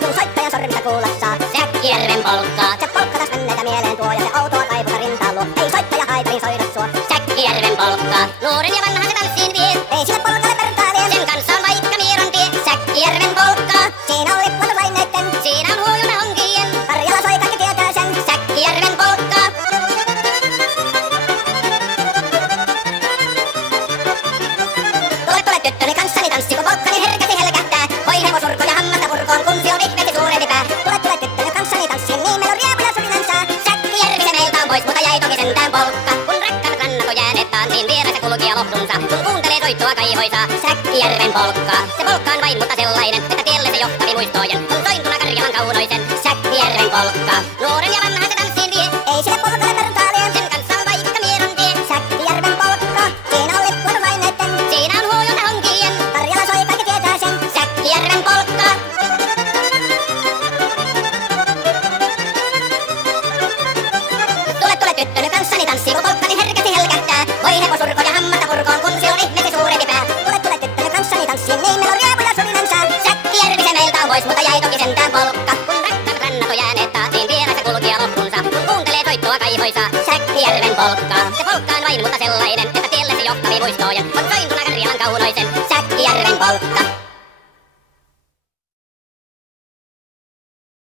kun soittajan sormista kuulla saa Säkkijärven polkkaa. Se polkka taas menneitä mieleen tuo ja se autoa kaivuta rintaan luo. Ei soittaja haitarin soida sua Säkkijärven polkkaa. Nuoren ja vanhan se tanssiin vie, ei sille polkalle vertaalien. Sen kanssa on vaikka mieron tie, Säkkijärven polkkaa. Siinä on lippualuslaineitten, siinä on huojuna honkien. Karjala soi kaikki tietää sen, Säkkijärven polkkaa. Tule tyttöni kanssani tanssi, kun polkkani herkäsi helkähtää. Voi hevosurko ja hammasta purkoon, kun se on ihmeesi suurempi pää. Tule tyttöni kanssani tanssi, niin meillä on riemuja surinansaa. Säkkijärvi se meiltä on pois, mutta jäi toki sentään polkka. Kun rakkaat rannat on jääneet taansiin, vierä se kulkija lohdunsa. Kun kuuntelee soittoa kaihoisaa, Säkkijärven polkkaa. Se polkka on vain mutta sellainen, että tielle se johtavi muistojen. On sointuna Karjalan kaunoisen, Säkkijärven polkkaa. Nuoren ja vanhan se tanssiin vie, ei sille polkalle vertaalien. Sen kanssa on vaikka mieron tie, Säkkijärven polkkaa. Siinä on lippualuslaineitten, siinä on huojuna honkien. Karjala soi kaikki tietää sen, Säkkijärven polkkaa. Tule tyttöni kanssani tanssi, kun polkkani herkäsi helkähtää. Voi hevosurko ja hammasta purkoon, kun se on ihmeesi suurempi pää. Tule tyttöni kanssani tanssi, niin meillä on riemuja surinansaa. Säkkijärvi se meiltä on pois, mutta jäi toki sentään polkka. Kun rakkaat rannat on jääneet taasiin, vielä se kulkija loppunsa. Kun kuuntelee soittoa kaihoisaa, Säkkijärven polkkaa.